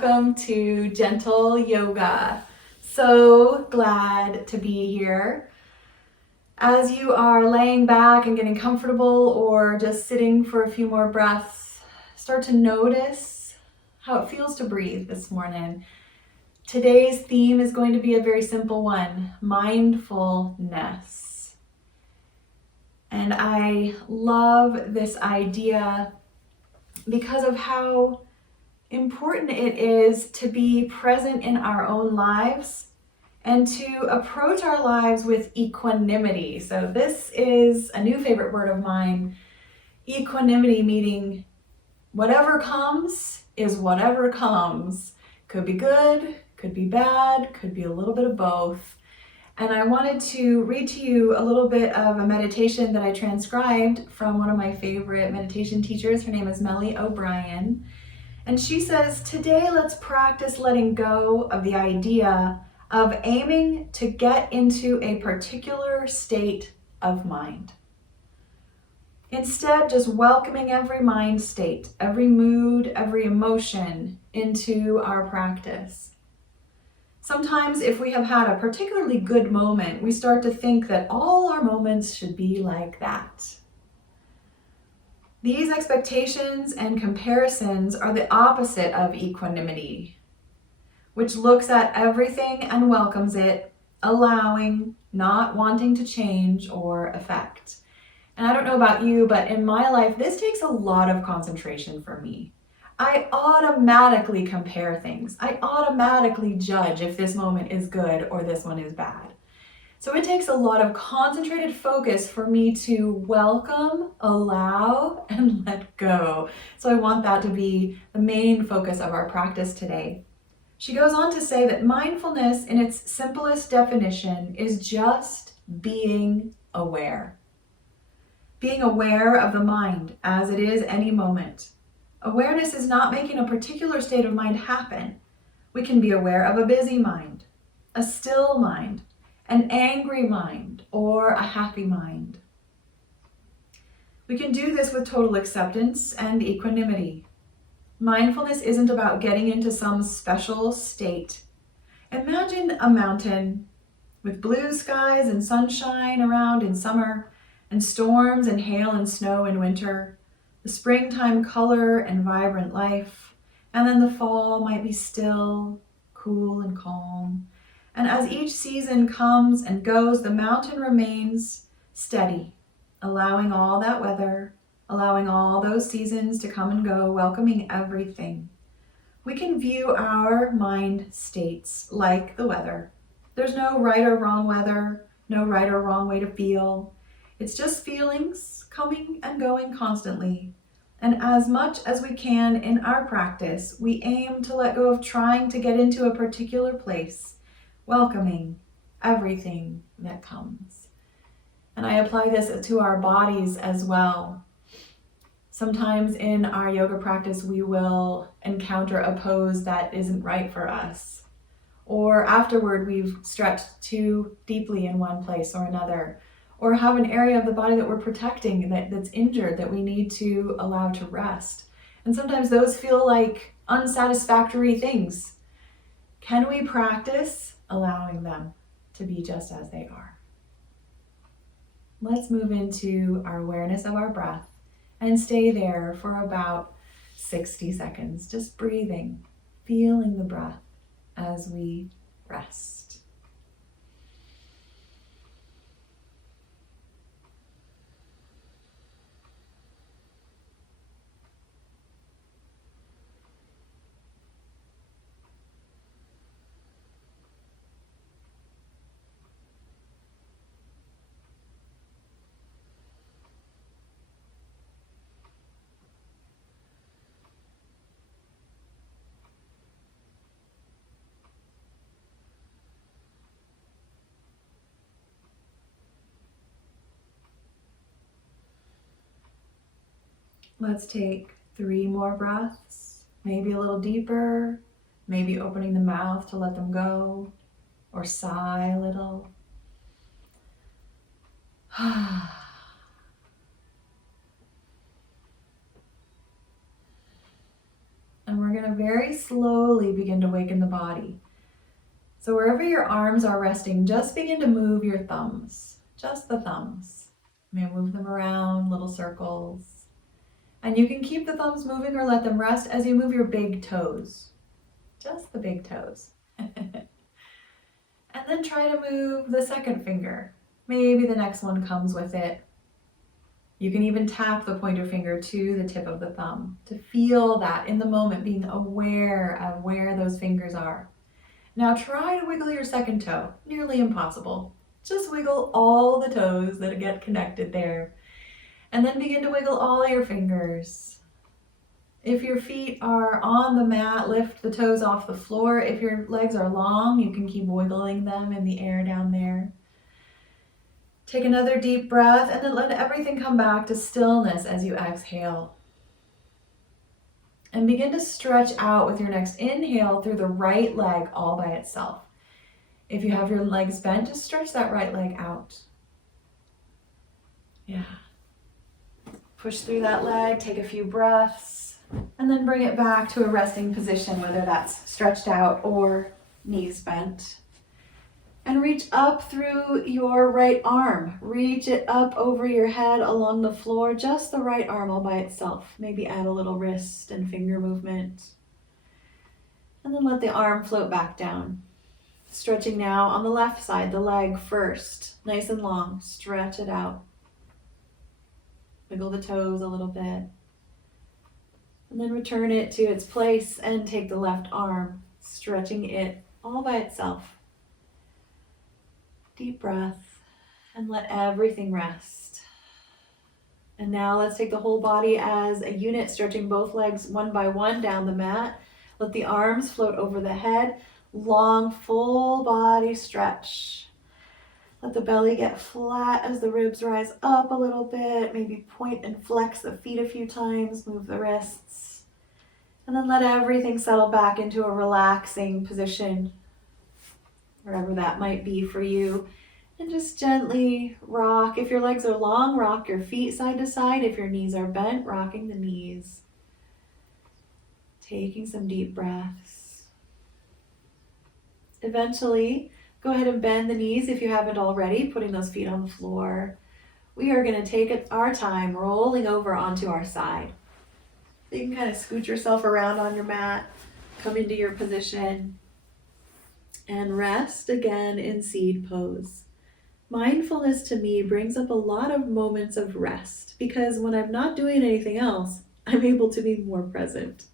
welcome to Gentle Yoga. So glad to be here. As you are laying back and getting comfortable or just sitting for a few more breaths, start to notice how it feels to breathe this morning. Today's theme is going to be a very simple one, mindfulness. And I love this idea because of how important it is to be present in our own lives and to approach our lives with equanimity. So this is a new favorite word of mine. Equanimity meaning whatever comes is whatever comes. Could be good, could be bad, could be a little bit of both. And I wanted to read to you a little bit of a meditation that I transcribed from one of my favorite meditation teachers. Her name is Melly O'Brien. And she says, today let's practice letting go of the idea of aiming to get into a particular state of mind. Instead, just welcoming every mind state, every mood, every emotion into our practice. Sometimes if we have had a particularly good moment, we start to think that all our moments should be like that. These expectations and comparisons are the opposite of equanimity, which looks at everything and welcomes it, allowing, not wanting to change or affect. And I don't know about you, but in my life, this takes a lot of concentration for me. I automatically compare things. I automatically judge if this moment is good or this one is bad. So it takes a lot of concentrated focus for me to welcome, allow, and let go. So I want that to be the main focus of our practice today. She goes on to say that mindfulness, in its simplest definition, is just being aware. Being aware of the mind as it is any moment. Awareness is not making a particular state of mind happen. We can be aware of a busy mind, a still mind, an angry mind, or a happy mind. We can do this with total acceptance and equanimity. Mindfulness isn't about getting into some special state. Imagine a mountain with blue skies and sunshine around in summer, and storms and hail and snow in winter, the springtime color and vibrant life, and then the fall might be still, cool, and calm. And as each season comes and goes, the mountain remains steady, allowing all that weather, allowing all those seasons to come and go, welcoming everything. We can view our mind states like the weather. There's no right or wrong weather, no right or wrong way to feel. It's just feelings coming and going constantly. And as much as we can in our practice, we aim to let go of trying to get into a particular place, welcoming everything that comes. And I apply this to our bodies as well. Sometimes in our yoga practice, we will encounter a pose that isn't right for us. Or afterward, we've stretched too deeply in one place or another. Or have an area of the body that we're protecting that's injured that we need to allow to rest. And sometimes those feel like unsatisfactory things. Can we practice allowing them to be just as they are? Let's move into our awareness of our breath and stay there for about 60 seconds, just breathing, feeling the breath as we rest. Let's take 3 more breaths, maybe a little deeper, maybe opening the mouth to let them go, or sigh a little. And we're going to very slowly begin to waken the body. So wherever your arms are resting, just begin to move your thumbs, just the thumbs. You may move them around, little circles. And you can keep the thumbs moving or let them rest as you move your big toes, just the big toes. And then try to move the second finger. Maybe the next one comes with it. You can even tap the pointer finger to the tip of the thumb to feel that in the moment, being aware of where those fingers are. Now try to wiggle your second toe. Nearly impossible. Just wiggle all the toes that get connected there. And then begin to wiggle all your fingers. If your feet are on the mat, lift the toes off the floor. If your legs are long, you can keep wiggling them in the air down there. Take another deep breath and then let everything come back to stillness as you exhale. And begin to stretch out with your next inhale through the right leg all by itself. If you have your legs bent, just stretch that right leg out. Yeah. Push through that leg, take a few breaths, and then bring it back to a resting position, whether that's stretched out or knees bent. And reach up through your right arm. Reach it up over your head along the floor, just the right arm all by itself. Maybe add a little wrist and finger movement. And then let the arm float back down. Stretching now on the left side, the leg first. Nice and long, stretch it out. Wiggle the toes a little bit. And then return it to its place and take the left arm, stretching it all by itself. Deep breath and let everything rest. And now let's take the whole body as a unit, stretching both legs one by one down the mat. Let the arms float over the head. Long, full body stretch. Let the belly get flat as the ribs rise up a little bit. Maybe point and flex the feet a few times. Move the wrists. And then let everything settle back into a relaxing position, wherever that might be for you. And just gently rock. If your legs are long, rock your feet side to side. If your knees are bent, rocking the knees. Taking some deep breaths. Eventually, go ahead and bend the knees if you haven't already, putting those feet on the floor. We are going to take our time rolling over onto our side. You can kind of scoot yourself around on your mat, come into your position, and rest again in seed pose. Mindfulness to me brings up a lot of moments of rest because when I'm not doing anything else, I'm able to be more present.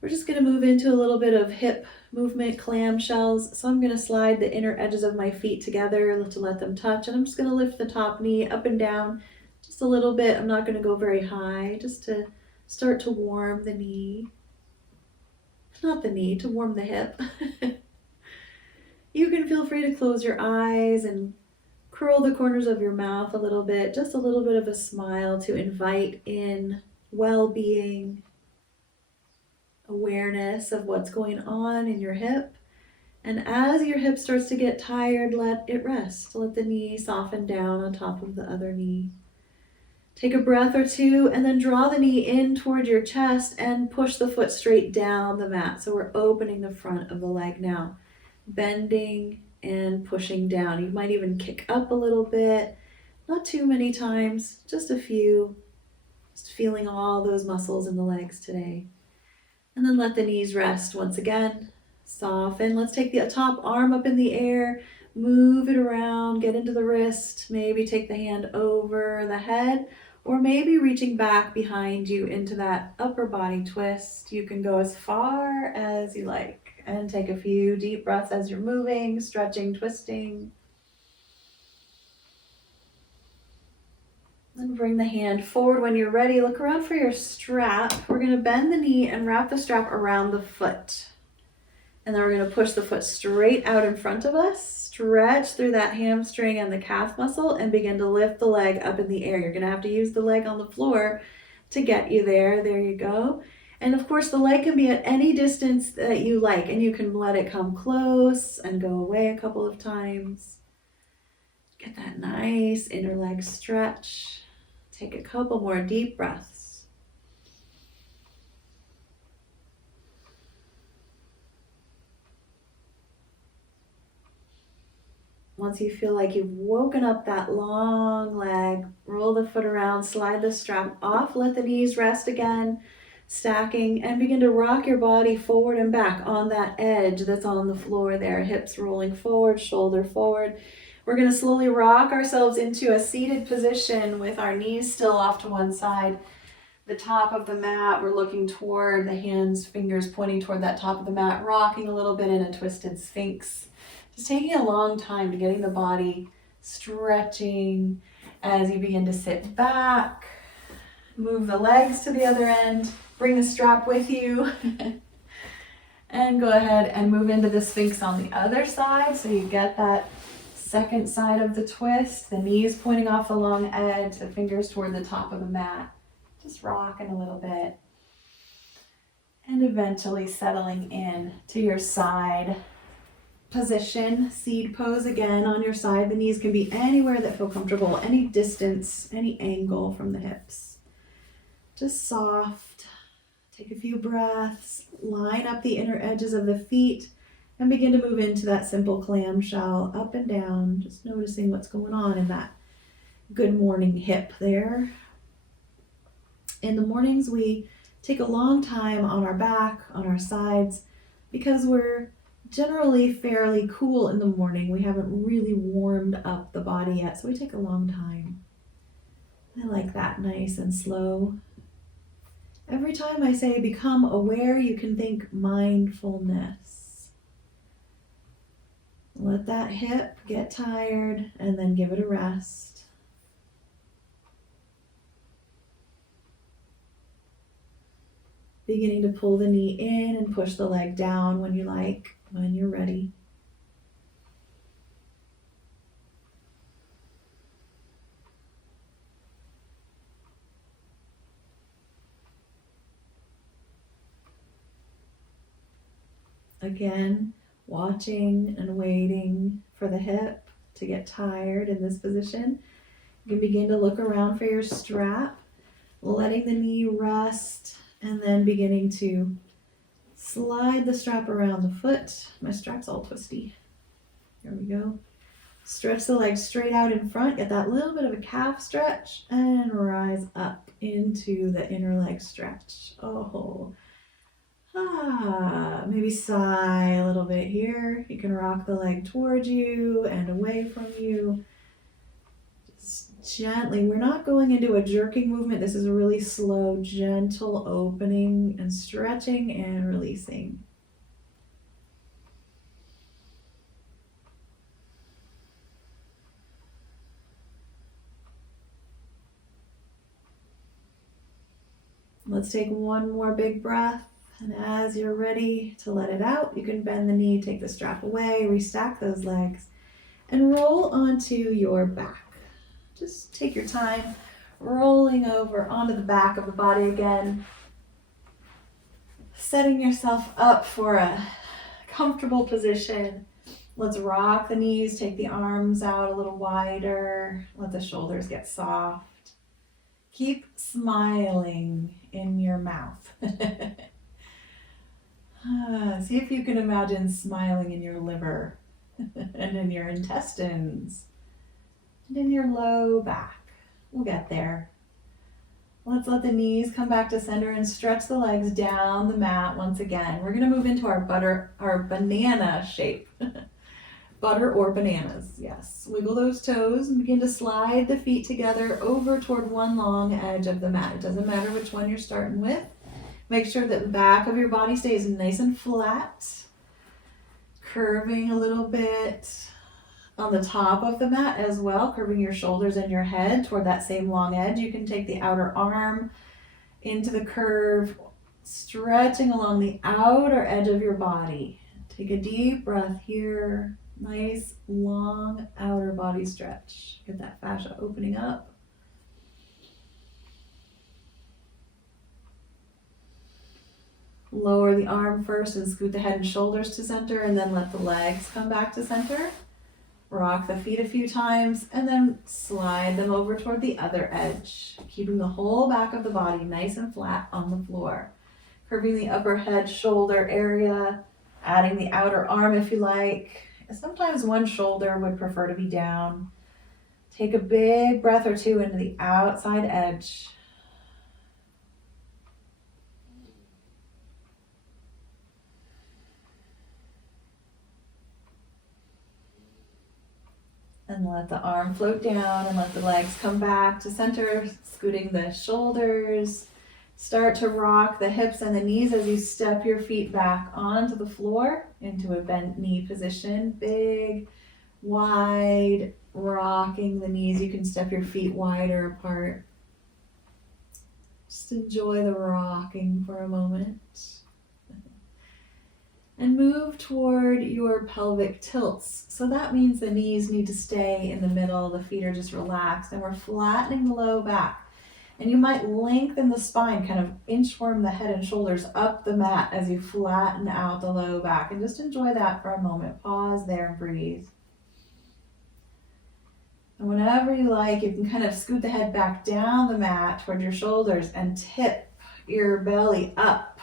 We're just going to move into a little bit of hip movement, clamshells. So I'm going to slide the inner edges of my feet together to let them touch. And I'm just going to lift the top knee up and down just a little bit. I'm not going to go very high, just to start to warm the knee. Not the knee, to warm the hip. You can feel free to close your eyes and curl the corners of your mouth a little bit, just a little bit of a smile to invite in well-being, awareness of what's going on in your hip. And as your hip starts to get tired, let it rest. Let the knee soften down on top of the other knee. Take a breath or two and then draw the knee in toward your chest and push the foot straight down the mat. So we're opening the front of the leg now, bending and pushing down. You might even kick up a little bit, not too many times, just a few. Just feeling all those muscles in the legs today. And then let the knees rest once again. Soften. Let's take the top arm up in the air, move it around, get into the wrist, maybe take the hand over the head, or maybe reaching back behind you into that upper body twist. You can go as far as you like and take a few deep breaths as you're moving, stretching, twisting. And bring the hand forward when you're ready. Look around for your strap. We're going to bend the knee and wrap the strap around the foot. And then we're going to push the foot straight out in front of us. Stretch through that hamstring and the calf muscle and begin to lift the leg up in the air. You're going to have to use the leg on the floor to get you there. There you go. And of course, the leg can be at any distance that you like, and you can let it come close and go away a couple of times. Get that nice inner leg stretch. Take a couple more deep breaths. Once you feel like you've woken up that long leg, roll the foot around, slide the strap off, let the knees rest again, stacking, and begin to rock your body forward and back on that edge that's on the floor there. Hips rolling forward, shoulder forward. We're going to slowly rock ourselves into a seated position with our knees still off to one side. The top of the mat, we're looking toward the hands, fingers pointing toward that top of the mat, rocking a little bit in a twisted Sphinx. Just taking a long time to getting the body stretching as you begin to sit back. Move the legs to the other end. Bring the strap with you. And go ahead and move into the Sphinx on the other side so you get that second side of the twist. The knees pointing off the long edge, the fingers toward the top of the mat. Just rocking a little bit. And eventually settling in to your side position, seed pose again on your side. The knees can be anywhere that feel comfortable, any distance, any angle from the hips. Just soft. Take a few breaths, line up the inner edges of the feet, and begin to move into that simple clamshell, up and down, just noticing what's going on in that good morning hip there. In the mornings, we take a long time on our back, on our sides, because we're generally fairly cool in the morning. We haven't really warmed up the body yet, so we take a long time. I like that, nice and slow. Every time I say become aware, you can think mindfulness. Let that hip get tired and then give it a rest. Beginning to pull the knee in and push the leg down when you like, when you're ready. Again, watching and waiting for the hip to get tired in this position. You can begin to look around for your strap, letting the knee rest, and then beginning to slide the strap around the foot. My strap's all twisty. There we go. Stretch the legs straight out in front. Get that little bit of a calf stretch and rise up into the inner leg stretch. Oh. Maybe sigh a little bit here. You can rock the leg towards you and away from you. Just gently. We're not going into a jerking movement. This is a really slow, gentle opening and stretching and releasing. Let's take one more big breath. And as you're ready to let it out, you can bend the knee, take the strap away, restack those legs, and roll onto your back. Just take your time, rolling over onto the back of the body again, setting yourself up for a comfortable position. Let's rock the knees, take the arms out a little wider, let the shoulders get soft. Keep smiling in your mouth. See if you can imagine smiling in your liver and in your intestines and in your low back. We'll get there. Let's let the knees come back to center and stretch the legs down the mat once again. We're going to move into our banana shape. Butter or bananas, yes. Wiggle those toes and begin to slide the feet together over toward one long edge of the mat. It doesn't matter which one you're starting with. Make sure that the back of your body stays nice and flat, curving a little bit on the top of the mat as well, curving your shoulders and your head toward that same long edge. You can take the outer arm into the curve, stretching along the outer edge of your body. Take a deep breath here. Nice, long outer body stretch. Get that fascia opening up. Lower the arm first and scoot the head and shoulders to center, and then let the legs come back to center. Rock the feet a few times, and then slide them over toward the other edge, keeping the whole back of the body nice and flat on the floor. Curving the upper head shoulder area, adding the outer arm if you like, Sometimes one shoulder would prefer to be down. Take a big breath or two into the outside edge. And let the arm float down and let the legs come back to center, scooting the shoulders. Start to rock the hips and the knees as you step your feet back onto the floor into a bent knee position. Big, wide, rocking the knees. You can step your feet wider apart. Just enjoy the rocking for a moment. And move toward your pelvic tilts. So that means the knees need to stay in the middle, the feet are just relaxed, and we're flattening the low back. And you might lengthen the spine, kind of inchworm the head and shoulders up the mat as you flatten out the low back. And just enjoy that for a moment. Pause there and breathe. And whenever you like, you can kind of scoot the head back down the mat toward your shoulders and tip your belly up.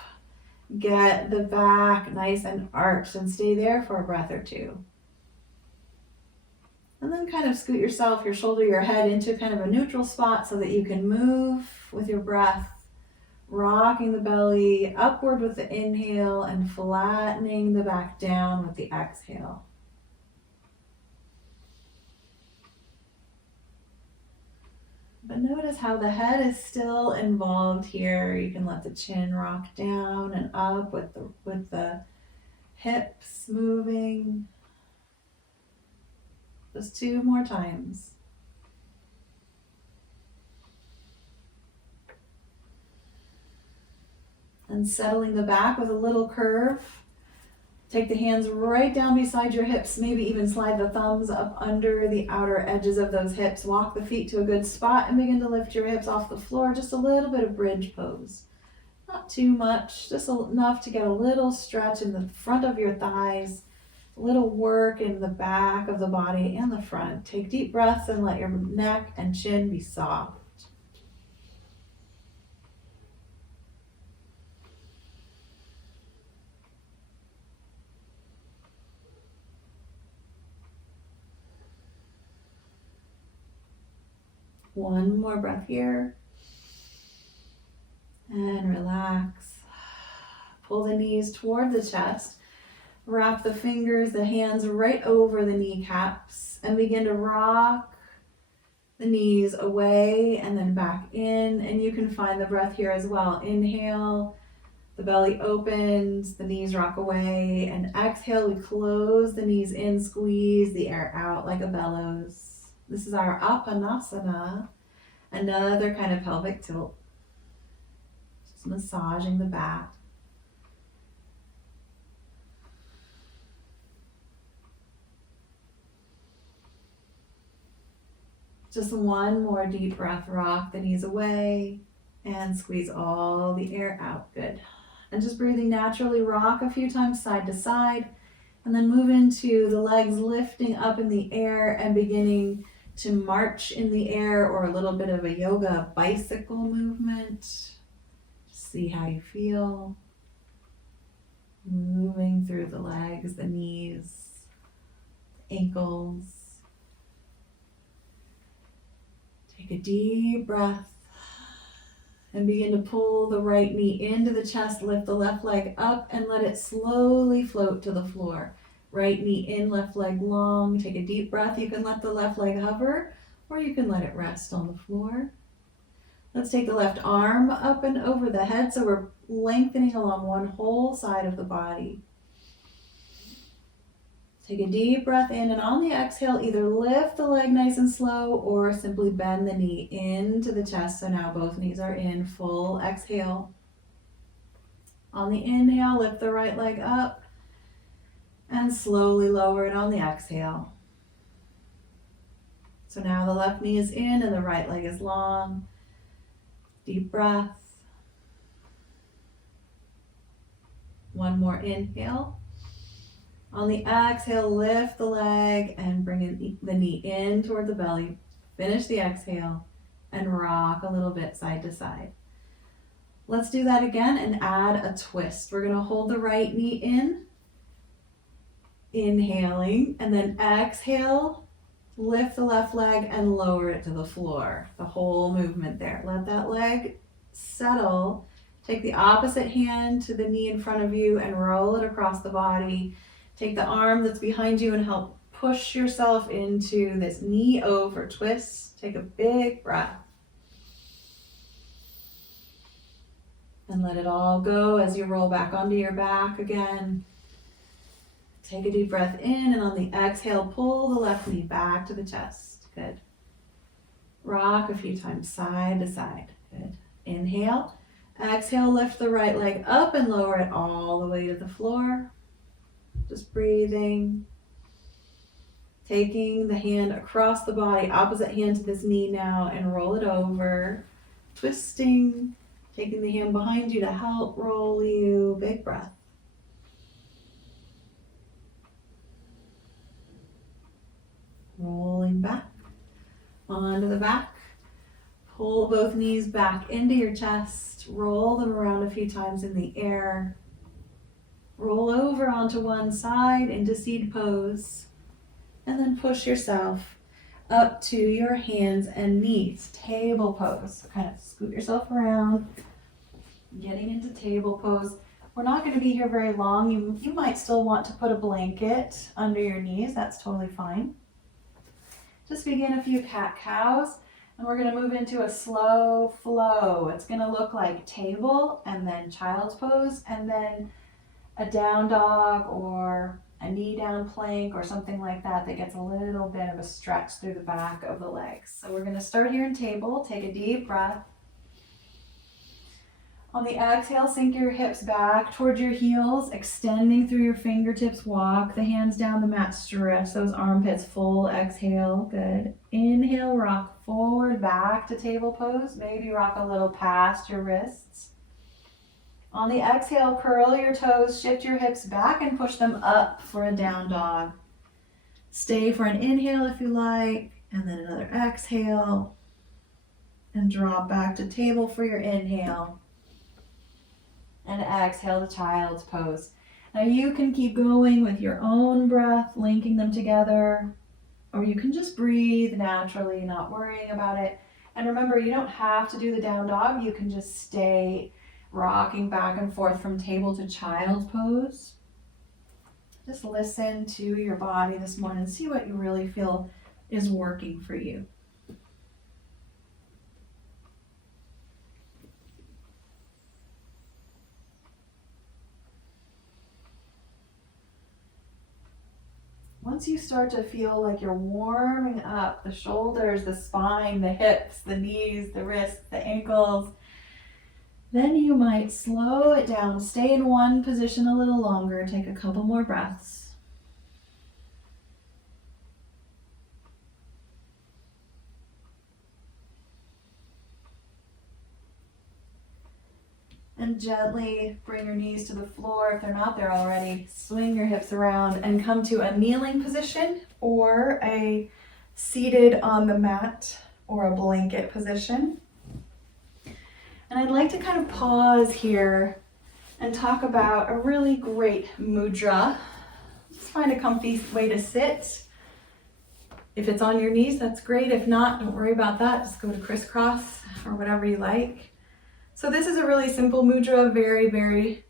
Get the back nice and arched and stay there for a breath or two. And then kind of scoot yourself, your shoulder, your head into kind of a neutral spot so that you can move with your breath, rocking the belly upward with the inhale and flattening the back down with the exhale. But notice how the head is still involved here. You can let the chin rock down and up with the hips moving. Just 2 more times. And settling the back with a little curve. Take the hands right down beside your hips, maybe even slide the thumbs up under the outer edges of those hips. Walk the feet to a good spot and begin to lift your hips off the floor. Just a little bit of bridge pose. Not too much, just enough to get a little stretch in the front of your thighs, a little work in the back of the body and the front. Take deep breaths and let your neck and chin be soft. One more breath here. And relax. Pull the knees toward the chest. Wrap the fingers, the hands right over the kneecaps and begin to rock the knees away and then back in. And you can find the breath here as well. Inhale, the belly opens, the knees rock away. And exhale, we close the knees in, squeeze the air out like a bellows. This is our Apanasana, another kind of pelvic tilt. Just massaging the back. Just one more deep breath, rock the knees away and squeeze all the air out. Good. And just breathing naturally, rock a few times side to side, and then move into the legs lifting up in the air and beginning to march in the air, or a little bit of a yoga bicycle movement. See how you feel. Moving through the legs, the knees, ankles. Take a deep breath and begin to pull the right knee into the chest, lift the left leg up and let it slowly float to the floor. Right knee in, left leg long. Take a deep breath. You can let the left leg hover or you can let it rest on the floor. Let's take the left arm up and over the head so we're lengthening along one whole side of the body. Take a deep breath in, and on the exhale, either lift the leg nice and slow or simply bend the knee into the chest. So now both knees are in, full exhale. On the inhale, lift the right leg up and slowly lower it on the exhale. So now the left knee is in and the right leg is long. Deep breath. One more inhale. On the exhale, lift the leg and bring the knee in toward the belly. Finish the exhale and rock a little bit side to side. Let's do that again and add a twist. We're going to hold the right knee in. Inhaling, and then exhale, lift the left leg and lower it to the floor. The whole movement there. Let that leg settle. Take the opposite hand to the knee in front of you and roll it across the body. Take the arm that's behind you and help push yourself into this knee over twist. Take a big breath. And let it all go as you roll back onto your back again. Take a deep breath in, and on the exhale, pull the left knee back to the chest. Good. Rock a few times side to side. Good. Inhale. Exhale, lift the right leg up and lower it all the way to the floor. Just breathing. Taking the hand across the body, opposite hand to this knee now, and roll it over. Twisting. Taking the hand behind you to help roll you. Big breath. Rolling back onto the back. Pull both knees back into your chest. Roll them around a few times in the air. Roll over onto one side into seed pose. And then push yourself up to your hands and knees. Table pose. So kind of scoot yourself around. Getting into table pose. We're not going to be here very long. You might still want to put a blanket under your knees. That's totally fine. Just begin a few cat-cows, and we're going to move into a slow flow. It's going to look like table, and then child's pose, and then a down dog or a knee down plank or something like that that gets a little bit of a stretch through the back of the legs. So we're going to start here in table. Take a deep breath. On the exhale, sink your hips back towards your heels, extending through your fingertips. Walk the hands down the mat, stretch those armpits, full exhale. Good. Inhale, rock forward, back to table pose. Maybe rock a little past your wrists. On the exhale, curl your toes, shift your hips back and push them up for a down dog. Stay for an inhale if you like, and then another exhale. And drop back to table for your inhale. And exhale to child's pose. Now you can keep going with your own breath, linking them together, or you can just breathe naturally, not worrying about it. And remember, you don't have to do the down dog. You can just stay rocking back and forth from table to child's pose. Just listen to your body this morning and see what you really feel is working for you. Once you start to feel like you're warming up the shoulders, the spine, the hips, the knees, the wrists, the ankles, then you might slow it down. Stay in one position a little longer. Take a couple more breaths. And gently bring your knees to the floor if they're not there already. Swing your hips around and come to a kneeling position or a seated on the mat or a blanket position. And I'd like to kind of pause here and talk about a really great mudra. Just find a comfy way to sit. If it's on your knees, that's great. If not, don't worry about that. Just go to crisscross or whatever you like. So this is a really simple mudra, very, very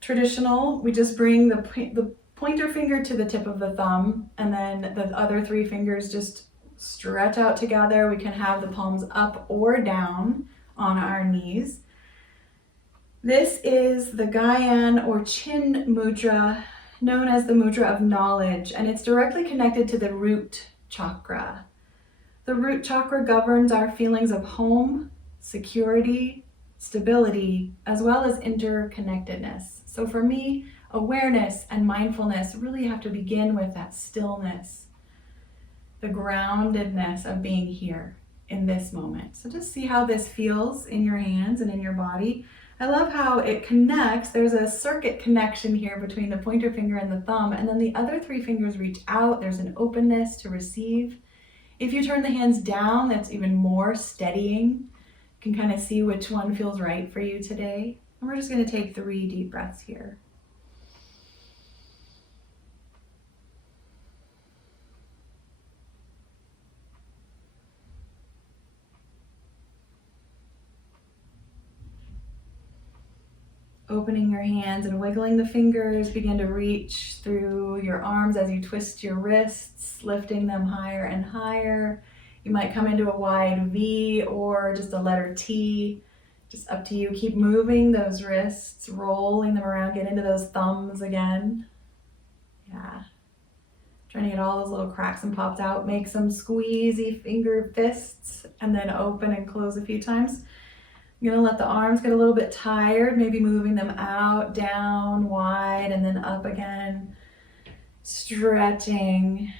traditional. We just bring the pointer finger to the tip of the thumb, and then the other three fingers just stretch out together. We can have the palms up or down on our knees. This is the Gyan or Chin mudra, known as the mudra of knowledge, and it's directly connected to the root chakra. The root chakra governs our feelings of home, security, stability, as well as interconnectedness. So for me, awareness and mindfulness really have to begin with that stillness, the groundedness of being here in this moment. So just see how this feels in your hands and in your body. I love how it connects. There's a circuit connection here between the pointer finger and the thumb, and then the other three fingers reach out. There's an openness to receive. If you turn the hands down, that's even more steadying. You can kind of see which one feels right for you today. And we're just going to take 3 deep breaths here. Opening your hands and wiggling the fingers, begin to reach through your arms as you twist your wrists, lifting them higher and higher. You might come into a wide V or just a letter T, just up to you. Keep moving those wrists, rolling them around, get into those thumbs again. Yeah. Trying to get all those little cracks and pops out. Make some squeezy finger fists and then open and close a few times. You're gonna let the arms get a little bit tired, maybe moving them out, down, wide, and then up again. Stretching,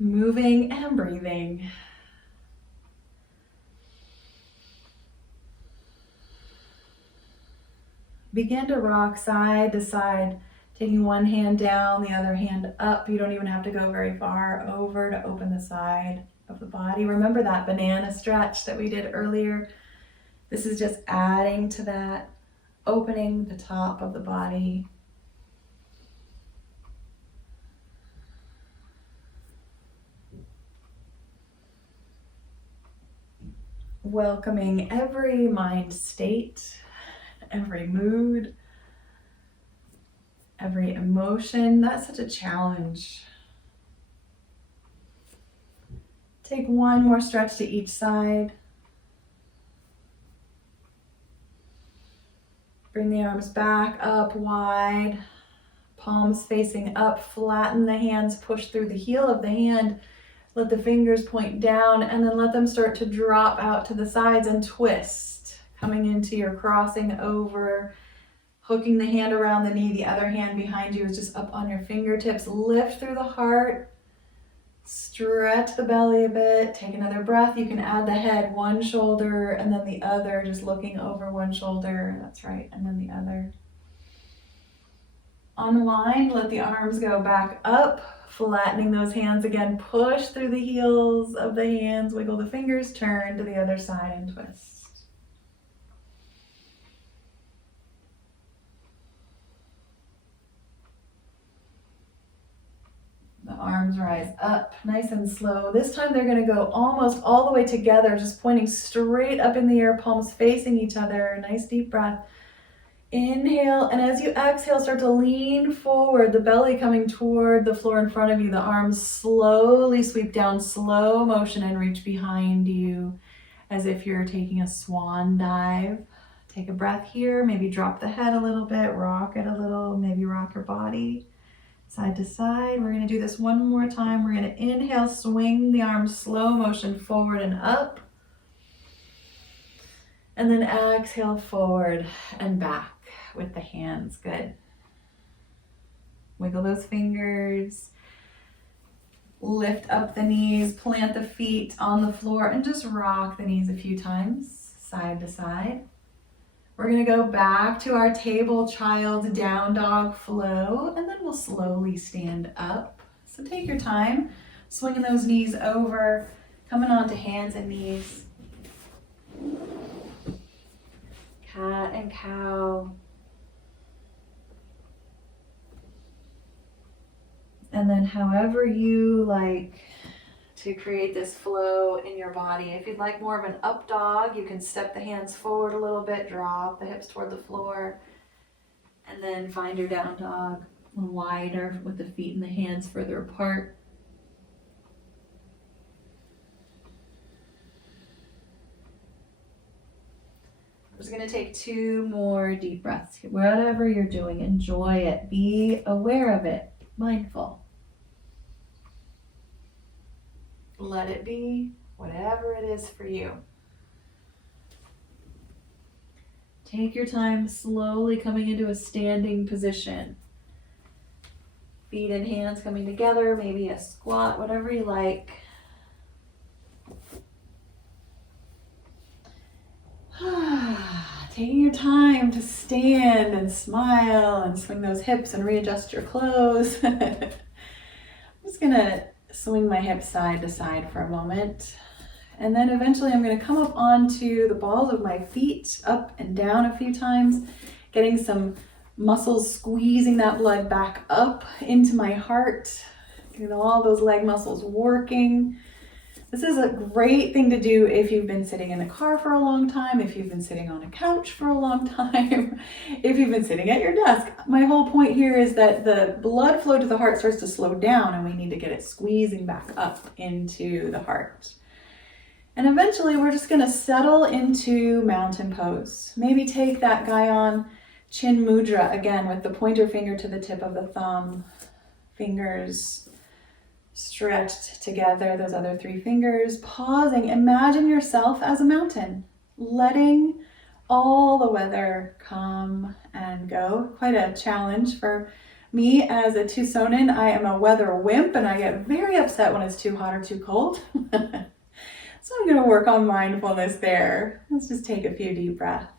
moving, and breathing. Begin to rock side to side, taking one hand down, the other hand up. You don't even have to go very far over to open the side of the body. Remember that banana stretch that we did earlier? This is just adding to that, opening the top of the body. Welcoming every mind state, every mood, every emotion. That's such a challenge. Take one more stretch to each side. Bring the arms back up wide, palms facing up, flatten the hands, push through the heel of the hand, let the fingers point down, and then let them start to drop out to the sides and twist. Coming into your crossing over, hooking the hand around the knee, the other hand behind you is just up on your fingertips. Lift through the heart, stretch the belly a bit, take another breath. You can add the head, one shoulder and then the other, just looking over one shoulder. That's right, and then the other. Unwind, let the arms go back up, flattening those hands again. Push through the heels of the hands, wiggle the fingers, turn to the other side and twist. The arms rise up, nice and slow. This time they're going to go almost all the way together, just pointing straight up in the air, palms facing each other. Nice deep breath. Inhale, and as you exhale, start to lean forward, the belly coming toward the floor in front of you. The arms slowly sweep down, slow motion, and reach behind you as if you're taking a swan dive. Take a breath here, maybe drop the head a little bit, rock it a little, maybe rock your body side to side. We're going to do this one more time. We're going to inhale, swing the arms, slow motion forward and up. And then exhale, forward and back with the hands. Good. Wiggle those fingers. Lift up the knees, plant the feet on the floor, and just rock the knees a few times, side to side. We're going to go back to our table child down dog flow, and then we'll slowly stand up. So take your time, swinging those knees over, coming onto hands and knees. Cat and cow. And then however you like to create this flow in your body. If you'd like more of an up dog, you can step the hands forward a little bit, drop the hips toward the floor, and then find your down dog a little wider with the feet and the hands further apart. I'm just going to take 2 more deep breaths. Whatever you're doing, enjoy it. Be aware of it. Mindful. Let it be whatever it is for you. Take your time slowly coming into a standing position. Feet and hands coming together, maybe a squat, whatever you like. Taking your time to stand and smile and swing those hips and readjust your clothes. I'm just gonna swing my hips side to side for a moment. And then eventually I'm gonna come up onto the balls of my feet, up and down a few times, getting some muscles squeezing that blood back up into my heart, getting all those leg muscles working. This is a great thing to do if you've been sitting in a car for a long time, if you've been sitting on a couch for a long time, if you've been sitting at your desk. My whole point here is that the blood flow to the heart starts to slow down and we need to get it squeezing back up into the heart. And eventually we're just gonna settle into mountain pose. Maybe take that Gyan Chin Mudra again with the pointer finger to the tip of the thumb, fingers stretched together, those other three fingers, pausing. Imagine yourself as a mountain, letting all the weather come and go. Quite a challenge for me as a Tucsonan. I am a weather wimp and I get very upset when it's too hot or too cold. So I'm going to work on mindfulness there. Let's just take a few deep breaths.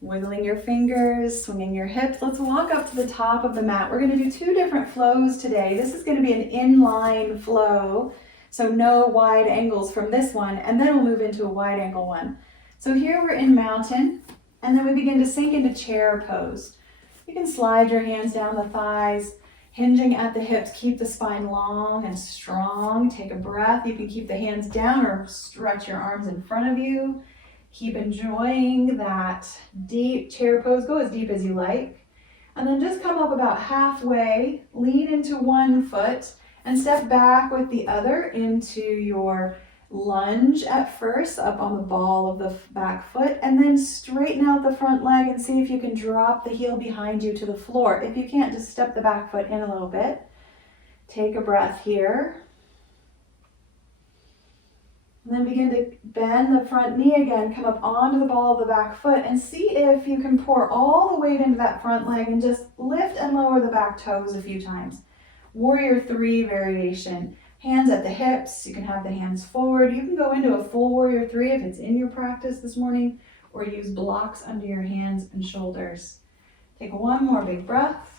Wiggling your fingers, swinging your hips. Let's walk up to the top of the mat. We're going to do two different flows today. This is going to be an inline flow, so no wide angles from this one, and then we'll move into a wide angle one. So here we're in mountain, and then we begin to sink into chair pose. You can slide your hands down the thighs, hinging at the hips. Keep the spine long and strong. Take a breath. You can keep the hands down or stretch your arms in front of you. Keep enjoying that deep chair pose. Go as deep as you like. And then just come up about halfway, lean into one foot, and step back with the other into your lunge at first, up on the ball of the back foot, and then straighten out the front leg and see if you can drop the heel behind you to the floor. If you can't, just step the back foot in a little bit. Take a breath here. And then begin to bend the front knee again, come up onto the ball of the back foot and see if you can pour all the weight into that front leg and just lift and lower the back toes a few times. Warrior 3 variation. Hands at the hips, you can have the hands forward. You can go into a full Warrior 3 if it's in your practice this morning, or use blocks under your hands and shoulders. Take one more big breath.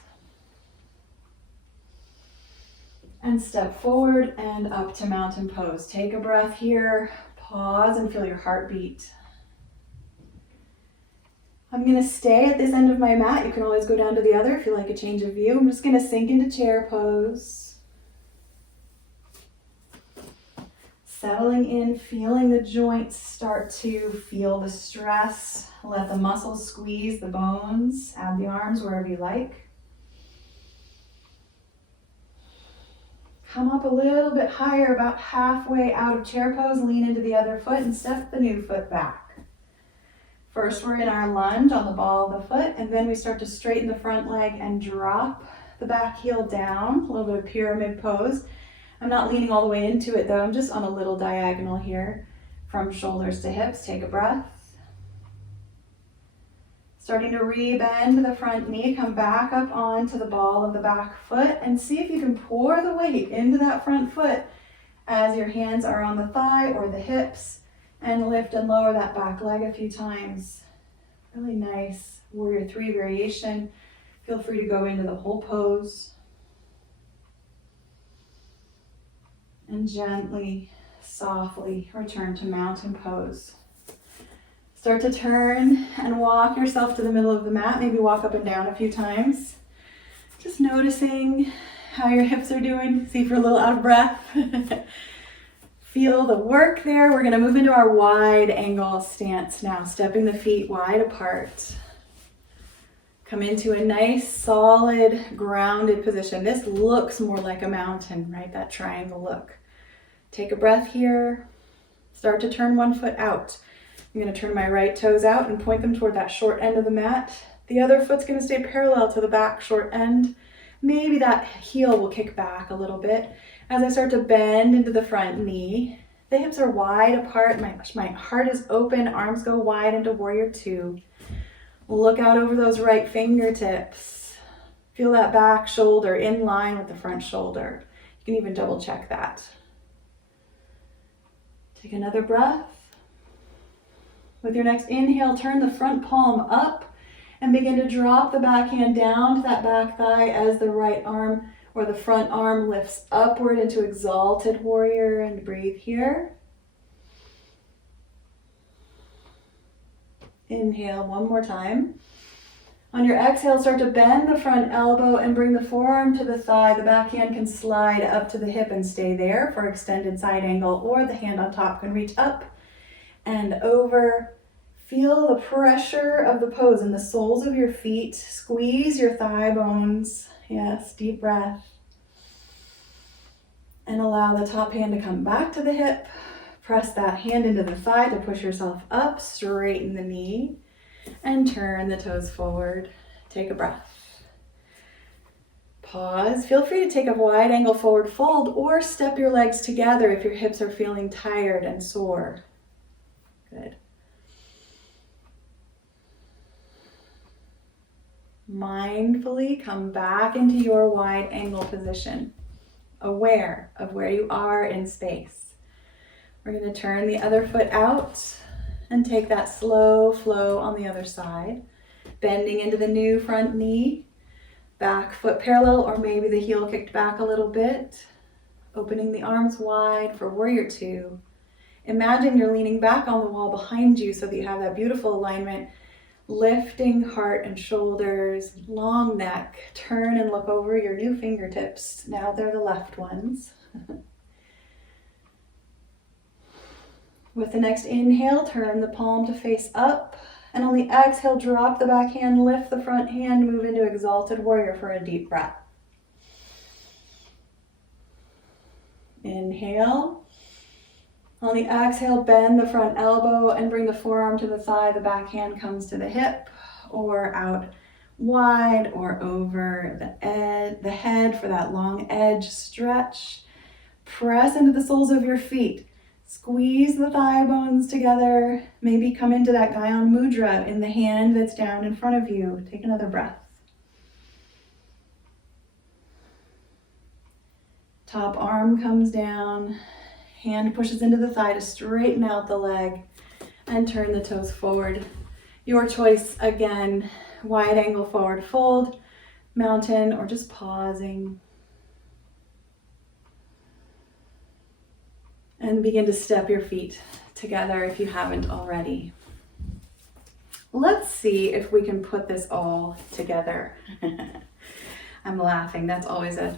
And step forward and up to mountain pose. Take a breath here, pause and feel your heartbeat. I'm going to stay at this end of my mat. You can always go down to the other if you like a change of view. I'm just going to sink into chair pose. Settling in, feeling the joints start to feel the stress. Let the muscles squeeze the bones. Add the arms wherever you like. Come up a little bit higher, about halfway out of chair pose, lean into the other foot and step the new foot back. First, we're in our lunge on the ball of the foot, and then we start to straighten the front leg and drop the back heel down, a little bit of pyramid pose. I'm not leaning all the way into it though, I'm just on a little diagonal here from shoulders to hips. Take a breath. Starting to re-bend the front knee, come back up onto the ball of the back foot and see if you can pour the weight into that front foot as your hands are on the thigh or the hips, and lift and lower that back leg a few times. Really nice Warrior 3 variation. Feel free to go into the whole pose. And gently, softly return to mountain pose. Start to turn and walk yourself to the middle of the mat. Maybe walk up and down a few times. Just noticing how your hips are doing. See if you're a little out of breath. Feel the work there. We're going to move into our wide angle stance now, stepping the feet wide apart. Come into a nice, solid, grounded position. This looks more like a mountain, right? That triangle look. Take a breath here. Start to turn one foot out. I'm going to turn my right toes out and point them toward that short end of the mat. The other foot's going to stay parallel to the back short end. Maybe that heel will kick back a little bit. As I start to bend into the front knee, the hips are wide apart. My heart is open. Arms go wide into Warrior 2. Look out over those right fingertips. Feel that back shoulder in line with the front shoulder. You can even double check that. Take another breath. With your next inhale, turn the front palm up and begin to drop the back hand down to that back thigh as the right arm or the front arm lifts upward into exalted warrior, and breathe here. Inhale one more time. On your exhale, start to bend the front elbow and bring the forearm to the thigh. The back hand can slide up to the hip and stay there for extended side angle, or the hand on top can reach up and over. Feel the pressure of the pose in the soles of your feet. Squeeze your thigh bones. Yes, deep breath. And allow the top hand to come back to the hip. Press that hand into the thigh to push yourself up. Straighten the knee. And turn the toes forward. Take a breath. Pause. Feel free to take a wide angle forward fold or step your legs together if your hips are feeling tired and sore. Good. Mindfully come back into your wide angle position, aware of where you are in space. We're going to turn the other foot out and take that slow flow on the other side. Bending into the new front knee, back foot parallel, or maybe the heel kicked back a little bit. Opening the arms wide for warrior two. Imagine you're leaning back on the wall behind you so that you have that beautiful alignment. Lifting heart and shoulders, long neck. Turn and look over your new fingertips. Now they're the left ones. With the next inhale, turn the palm to face up. And on the exhale, drop the back hand, lift the front hand, move into exalted warrior for a deep breath. Inhale. On the exhale, bend the front elbow and bring the forearm to the thigh. The back hand comes to the hip or out wide or over the head for that long edge stretch. Press into the soles of your feet. Squeeze the thigh bones together. Maybe come into that Gyan Mudra in the hand that's down in front of you. Take another breath. Top arm comes down. Hand pushes into the thigh to straighten out the leg and turn the toes forward. Your choice again, wide angle forward fold, mountain, or just pausing. And begin to step your feet together if you haven't already. Let's see if we can put this all together. I'm laughing. That's always a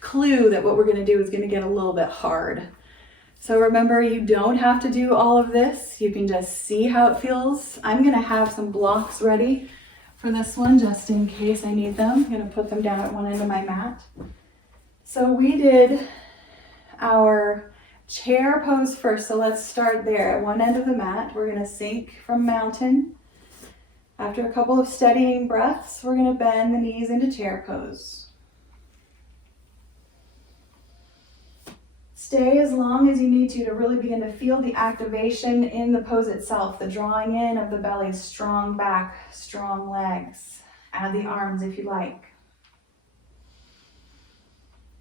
clue that what we're going to do is going to get a little bit hard. So remember, you don't have to do all of this. You can just see how it feels. I'm going to have some blocks ready for this one just in case I need them. I'm going to put them down at one end of my mat. So we did our chair pose first. So let's start there at one end of the mat. We're going to sink from mountain. After a couple of steadying breaths, we're going to bend the knees into chair pose. Stay as long as you need to really begin to feel the activation in the pose itself, the drawing in of the belly, strong back, strong legs. Add the arms if you like.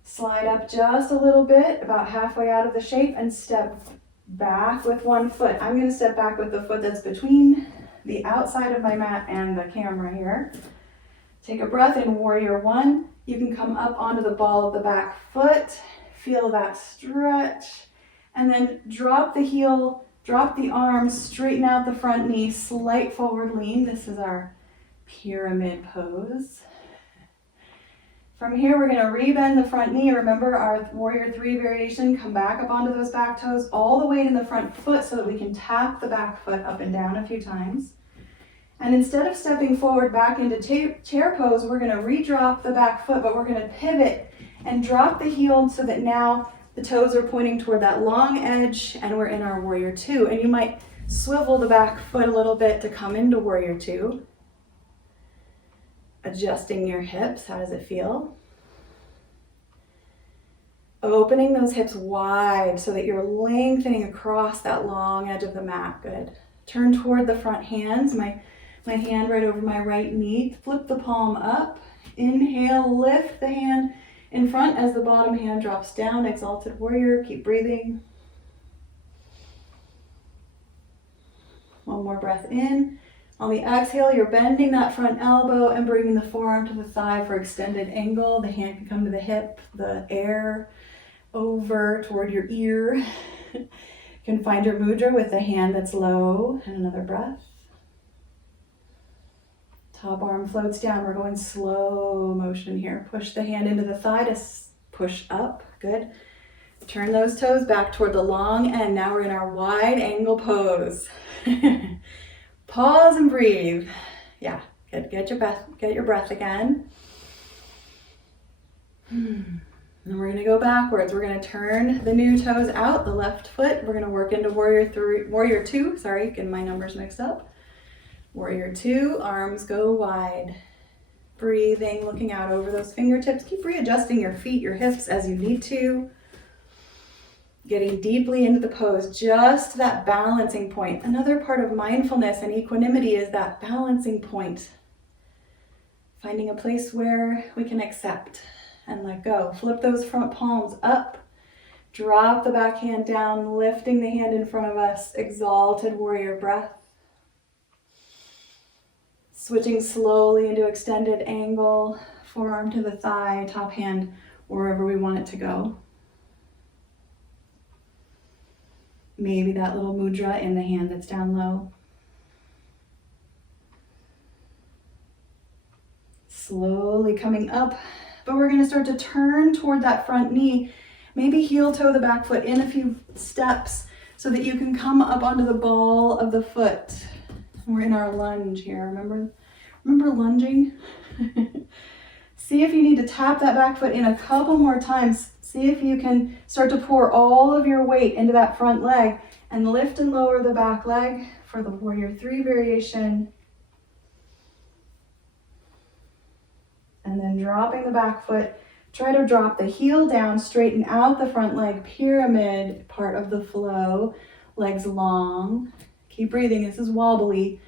Slide up just a little bit, about halfway out of the shape, and step back with one foot. I'm going to step back with the foot that's between the outside of my mat and the camera here. Take a breath in warrior one. You can come up onto the ball of the back foot. Feel that stretch, and then drop the heel, drop the arms, straighten out the front knee, slight forward lean. This is our pyramid pose. From here, we're going to rebend the front knee. Remember our warrior three variation. Come back up onto those back toes, all the weight in the front foot so that we can tap the back foot up and down a few times. And instead of stepping forward back into chair pose, we're going to re-drop the back foot, but we're going to pivot and drop the heel so that now the toes are pointing toward that long edge and we're in our warrior two. And you might swivel the back foot a little bit to come into warrior two. Adjusting your hips, how does it feel? Opening those hips wide so that you're lengthening across that long edge of the mat. Good. Turn toward the front hands, my hand right over my right knee. Flip the palm up. Inhale, lift the hand in front as the bottom hand drops down, exalted warrior. Keep breathing. One more breath in. On the exhale, you're bending that front elbow and bringing the forearm to the thigh for extended angle. The hand can come to the hip, the air over toward your ear. You can find your mudra with the hand that's low, and another breath. Top arm floats down. We're going slow motion here. Push the hand into the thigh to push up. Good. Turn those toes back toward the long end. Now we're in our wide angle pose. Pause and breathe. Yeah, good. Get your breath again. And we're going to go backwards. We're going to turn the new toes out, the left foot. We're going to work into warrior two. Sorry, getting my numbers mixed up. Warrior two, arms go wide. Breathing, looking out over those fingertips. Keep readjusting your feet, your hips as you need to. Getting deeply into the pose, just that balancing point. Another part of mindfulness and equanimity is that balancing point. Finding a place where we can accept and let go. Flip those front palms up. Drop the back hand down, lifting the hand in front of us. Exalted warrior breath. Switching slowly into extended angle, forearm to the thigh, top hand wherever we want it to go. Maybe that little mudra in the hand that's down low. Slowly coming up, but we're going to start to turn toward that front knee. Maybe heel toe the back foot in a few steps so that you can come up onto the ball of the foot. We're in our lunge here. Remember lunging? See if you need to tap that back foot in a couple more times. See if you can start to pour all of your weight into that front leg and lift and lower the back leg for the warrior three variation. And then dropping the back foot, try to drop the heel down, straighten out the front leg, pyramid part of the flow, legs long. Keep breathing, this is wobbly.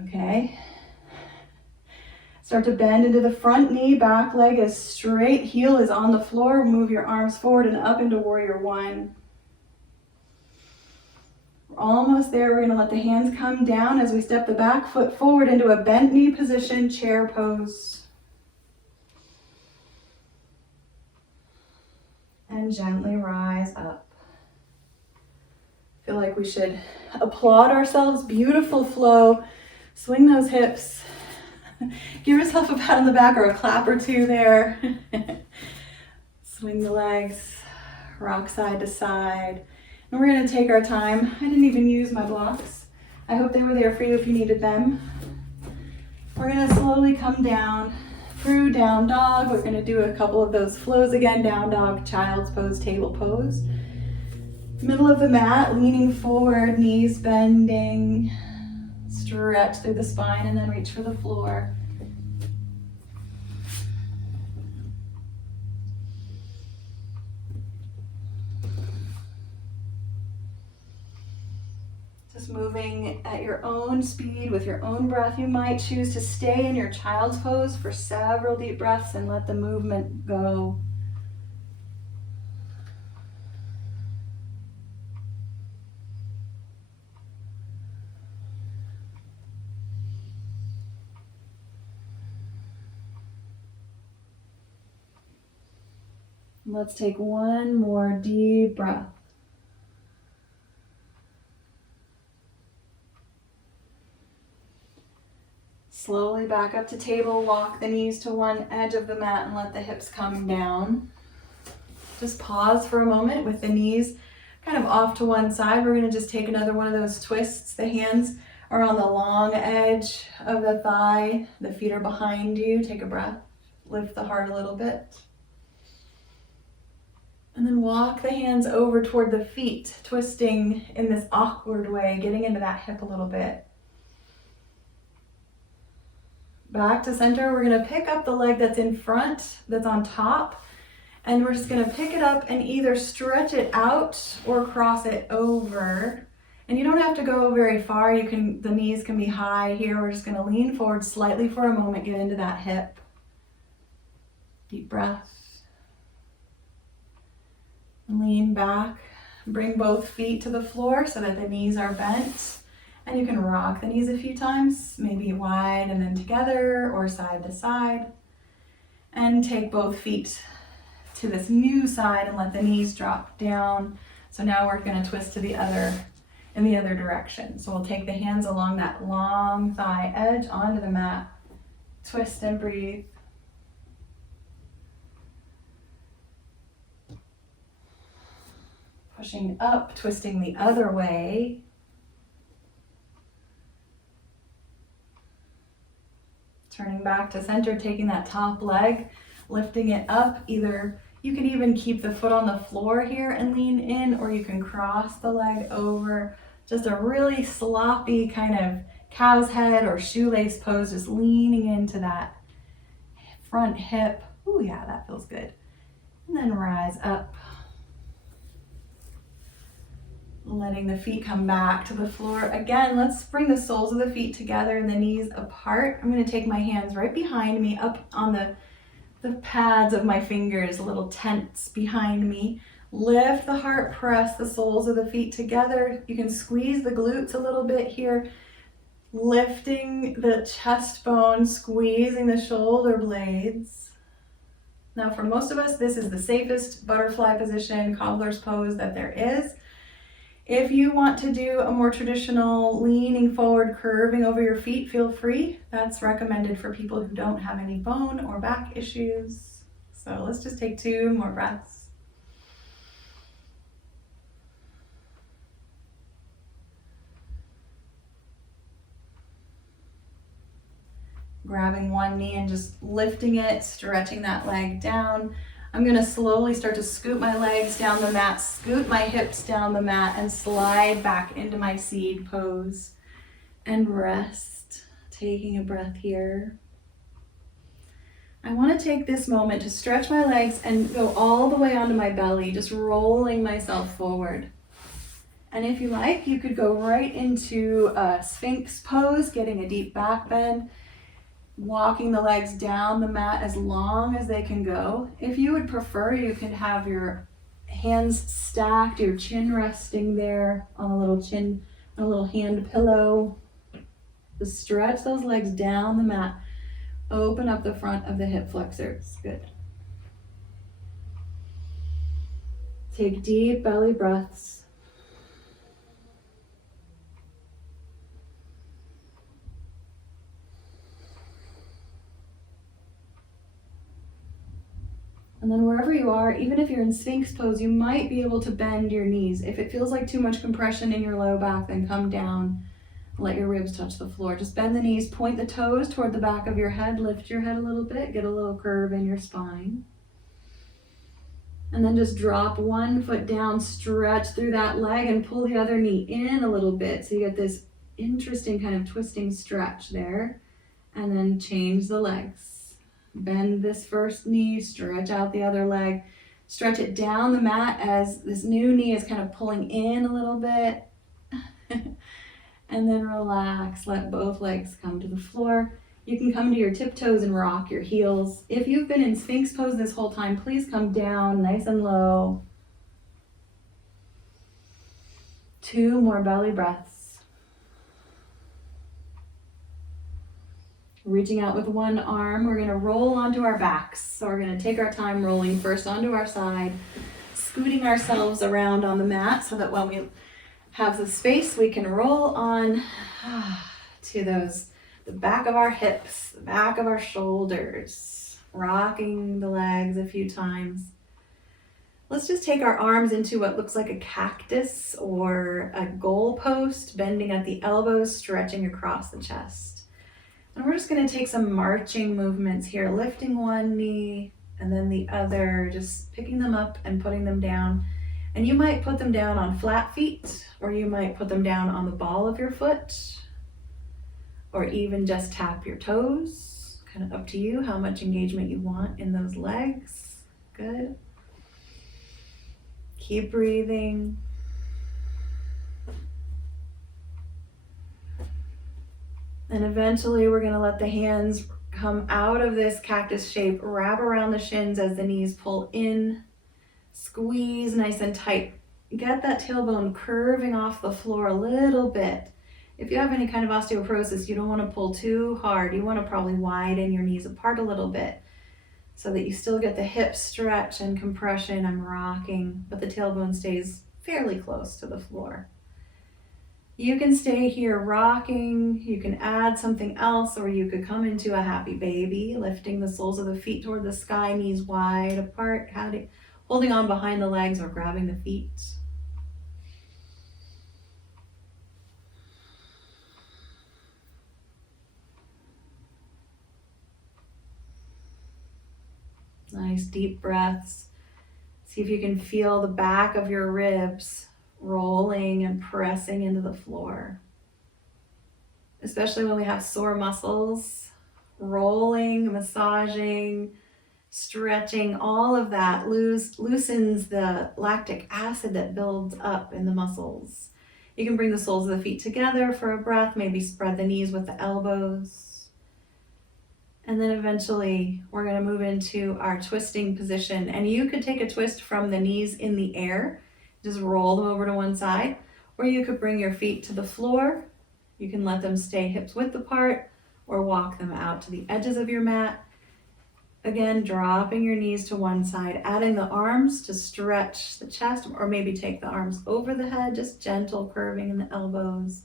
Okay. Start to bend into the front knee, back leg is straight, heel is on the floor. Move your arms forward and up into warrior one. We're almost there. We're going to let the hands come down as we step the back foot forward into a bent knee position, chair pose. And gently rise up. Feel like we should applaud ourselves. Beautiful flow. Swing those hips. Give yourself a pat on the back or a clap or two there. Swing the legs, rock side to side. And we're going to take our time. I didn't even use my blocks. I hope they were there for you if you needed them. We're going to slowly come down through down dog. We're going to do a couple of those flows again. Down dog, child's pose, table pose. Middle of the mat, leaning forward, knees bending. Stretch through the spine and then reach for the floor. Just moving at your own speed with your own breath. You might choose to stay in your child's pose for several deep breaths and let the movement go. Let's take one more deep breath. Slowly back up to table, walk the knees to one edge of the mat and let the hips come down. Just pause for a moment with the knees kind of off to one side. We're going to just take another one of those twists. The hands are on the long edge of the thigh. The feet are behind you. Take a breath. Lift the heart a little bit. And then walk the hands over toward the feet, twisting in this awkward way, getting into that hip a little bit. Back to center, we're going to pick up the leg that's in front, that's on top, and we're just going to pick it up and either stretch it out or cross it over. And you don't have to go very far. The knees can be high here. We're just going to lean forward slightly for a moment, get into that hip. Deep breath. Lean back, bring both feet to the floor so that the knees are bent. And you can rock the knees a few times, maybe wide and then together or side to side. And take both feet to this new side and let the knees drop down So now we're going to twist to the other, in the other direction. So we'll take the hands along that long thigh edge onto the mat, twist and breathe. Pushing up, twisting the other way. Turning back to center, taking that top leg, lifting it up. Either you can even keep the foot on the floor here and lean in, or you can cross the leg over. Just a really sloppy kind of cow's head or shoelace pose, just leaning into that front hip. Ooh, yeah, that feels good. And then rise up. Letting the feet come back to the floor. Again, let's bring the soles of the feet together and the knees apart. I'm going to take my hands right behind me, up on the pads of my fingers, little tents behind me. Lift the heart, press the soles of the feet together. You can squeeze the glutes a little bit here, lifting the chest bone, squeezing the shoulder blades. Now, for most of us, this is the safest butterfly position, cobbler's pose that there is. If you want to do a more traditional leaning forward, curving over your feet, feel free. That's recommended for people who don't have any bone or back issues. So let's just take 2 more breaths. Grabbing one knee and just lifting it, stretching that leg down. I'm going to slowly start to scoot my legs down the mat, scoot my hips down the mat, and slide back into my seed pose and rest. Taking a breath here. I want to take this moment to stretch my legs and go all the way onto my belly, just rolling myself forward. And if you like, you could go right into a Sphinx pose, getting a deep back bend. Walking the legs down the mat as long as they can go. If you would prefer, you could have your hands stacked, your chin resting there on a little hand pillow. Just stretch those legs down the mat. Open up the front of the hip flexors. Good. Take deep belly breaths. And then wherever you are, even if you're in Sphinx pose, you might be able to bend your knees. If it feels like too much compression in your low back, then come down, let your ribs touch the floor. Just bend the knees, point the toes toward the back of your head, lift your head a little bit, get a little curve in your spine. And then just drop one foot down, stretch through that leg and pull the other knee in a little bit. So you get this interesting kind of twisting stretch there. And then change the legs. Bend this first knee, stretch out the other leg, stretch it down the mat as this new knee is kind of pulling in a little bit. And then relax, let both legs come to the floor. You can come to your tiptoes and rock your heels. If you've been in Sphinx pose this whole time, please come down nice and low. 2 more belly breaths. Reaching out with one arm, we're going to roll onto our backs. So we're going to take our time rolling first onto our side, scooting ourselves around on the mat so that when we have the space, we can roll on to the back of our hips, the back of our shoulders, rocking the legs a few times. Let's just take our arms into what looks like a cactus or a goalpost, bending at the elbows, stretching across the chest. And we're just going to take some marching movements here, lifting one knee and then the other, just picking them up and putting them down. And you might put them down on flat feet, or you might put them down on the ball of your foot, or even just tap your toes. Kind of up to you how much engagement you want in those legs. Good. Keep breathing. And eventually we're going to let the hands come out of this cactus shape, wrap around the shins as the knees pull in, squeeze nice and tight. Get that tailbone curving off the floor a little bit. If you have any kind of osteoporosis, you don't want to pull too hard. You want to probably widen your knees apart a little bit so that you still get the hip stretch and compression and rocking, but the tailbone stays fairly close to the floor. You can stay here rocking, you can add something else, or you could come into a happy baby, lifting the soles of the feet toward the sky, knees wide apart, holding on behind the legs or grabbing the feet. Nice deep breaths. See if you can feel the back of your ribs rolling and pressing into the floor. Especially when we have sore muscles, rolling, massaging, stretching, all of that loosens the lactic acid that builds up in the muscles. You can bring the soles of the feet together for a breath, maybe spread the knees with the elbows. And then eventually we're going to move into our twisting position. And you could take a twist from the knees in the air, just roll them over to one side, or you could bring your feet to the floor. You can let them stay hips width apart or walk them out to the edges of your mat. Again, dropping your knees to one side, adding the arms to stretch the chest, or maybe take the arms over the head, just gentle curving in the elbows.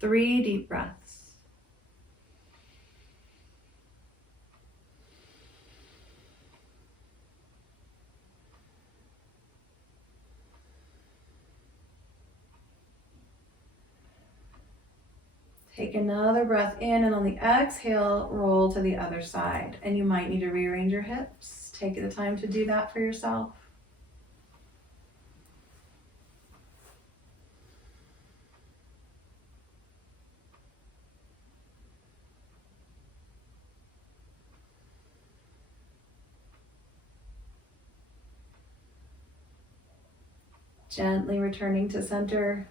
3 deep breaths. Take another breath in, and on the exhale, roll to the other side. And you might need to rearrange your hips. Take the time to do that for yourself. Gently returning to center.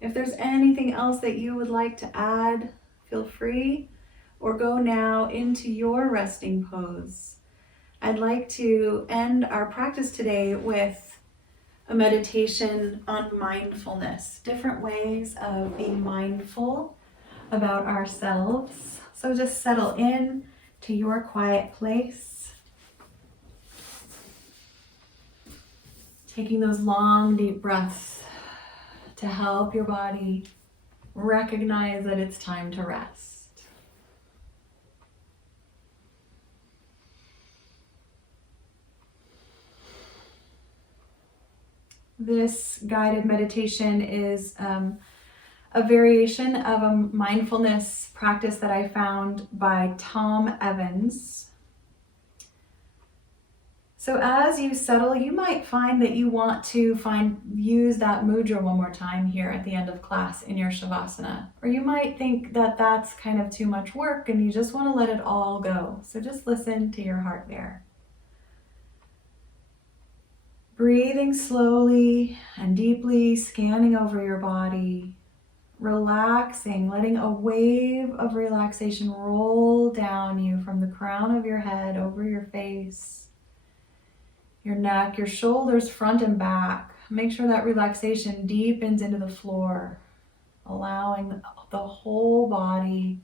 If there's anything else that you would like to add, feel free, or go now into your resting pose. I'd like to end our practice today with a meditation on mindfulness, different ways of being mindful about ourselves. So just settle in to your quiet place. Taking those long, deep breaths to help your body recognize that it's time to rest. This guided meditation is a variation of a mindfulness practice that I found by Tom Evans. So as you settle, you might find that you want to use that mudra one more time here at the end of class in your shavasana. Or you might think that that's kind of too much work and you just want to let it all go. So just listen to your heart there. Breathing slowly and deeply, scanning over your body, relaxing, letting a wave of relaxation roll down you from the crown of your head over your face, your neck, your shoulders, front and back. Make sure that relaxation deepens into the floor, allowing the whole body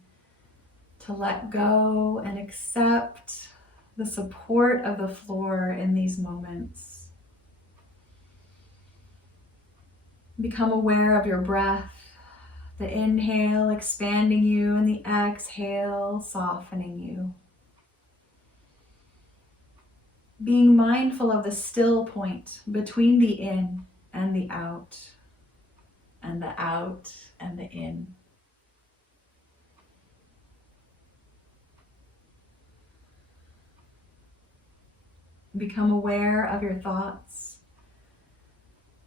to let go and accept the support of the floor in these moments. Become aware of your breath, the inhale expanding you and the exhale softening you. Being mindful of the still point between the in and the out and the in. Become aware of your thoughts,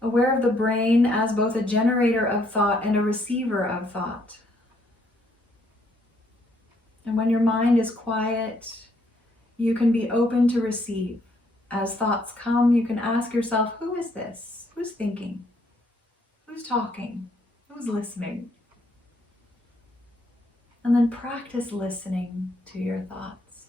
aware of the brain as both a generator of thought and a receiver of thought. And when your mind is quiet, you can be open to receive. As thoughts come, you can ask yourself, who is this? Who's thinking? Who's talking? Who's listening? And then practice listening to your thoughts.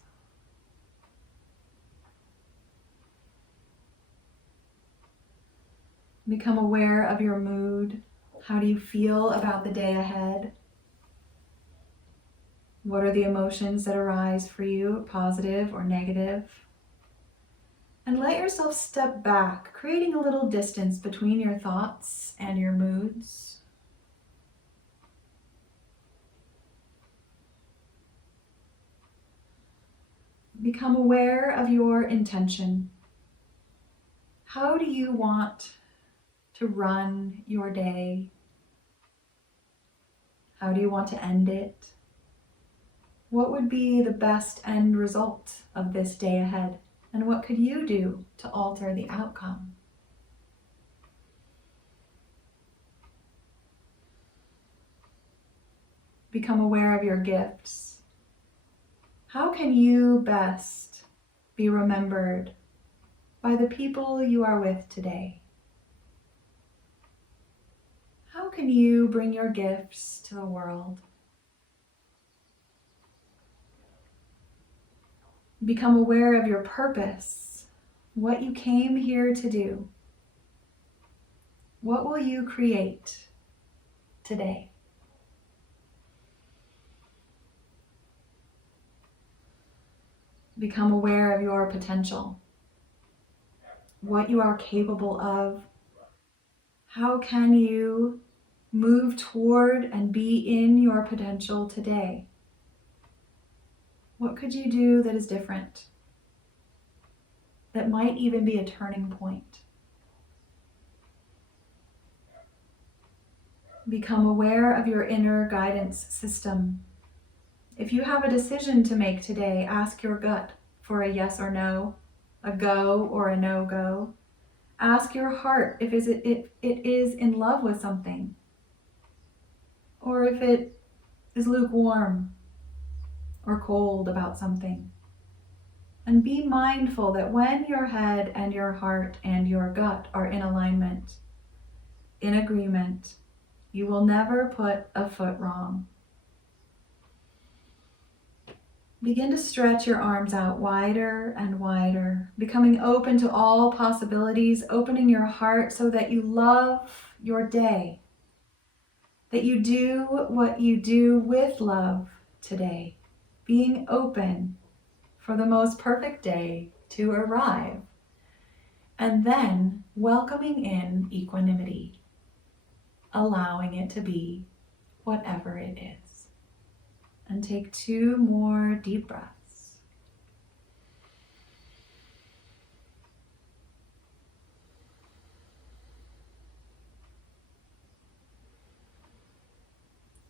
Become aware of your mood. How do you feel about the day ahead? What are the emotions that arise for you, positive or negative? And let yourself step back, creating a little distance between your thoughts and your moods. Become aware of your intention. How do you want to run your day? How do you want to end it? What would be the best end result of this day ahead? And what could you do to alter the outcome? Become aware of your gifts. How can you best be remembered by the people you are with today? How can you bring your gifts to the world? Become aware of your purpose, what you came here to do. What will you create today? Become aware of your potential, what you are capable of. How can you move toward and be in your potential today? What could you do that is different? That might even be a turning point. Become aware of your inner guidance system. If you have a decision to make today, ask your gut for a yes or no, a go or a no-go. Ask your heart if it is in love with something, or if it is lukewarm or cold about something. And be mindful that when your head and your heart and your gut are in alignment, in agreement, you will never put a foot wrong. Begin to stretch your arms out wider and wider, becoming open to all possibilities, opening your heart so that you love your day, that you do what you do with love today, being open for the most perfect day to arrive, and then welcoming in equanimity, allowing it to be whatever it is. And take 2 more deep breaths.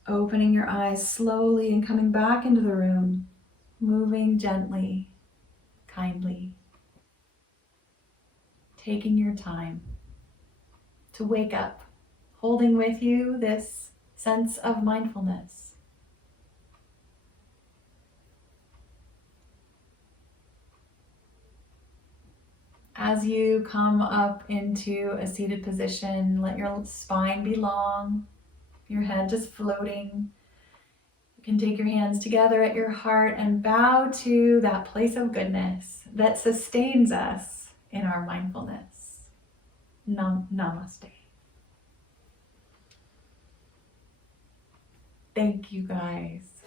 Opening your eyes slowly and coming back into the room, moving gently, kindly, taking your time to wake up, holding with you this sense of mindfulness. As you come up into a seated position, let your spine be long, your head just floating. You can take your hands together at your heart and bow to that place of goodness that sustains us in our mindfulness. Namaste. Thank you guys.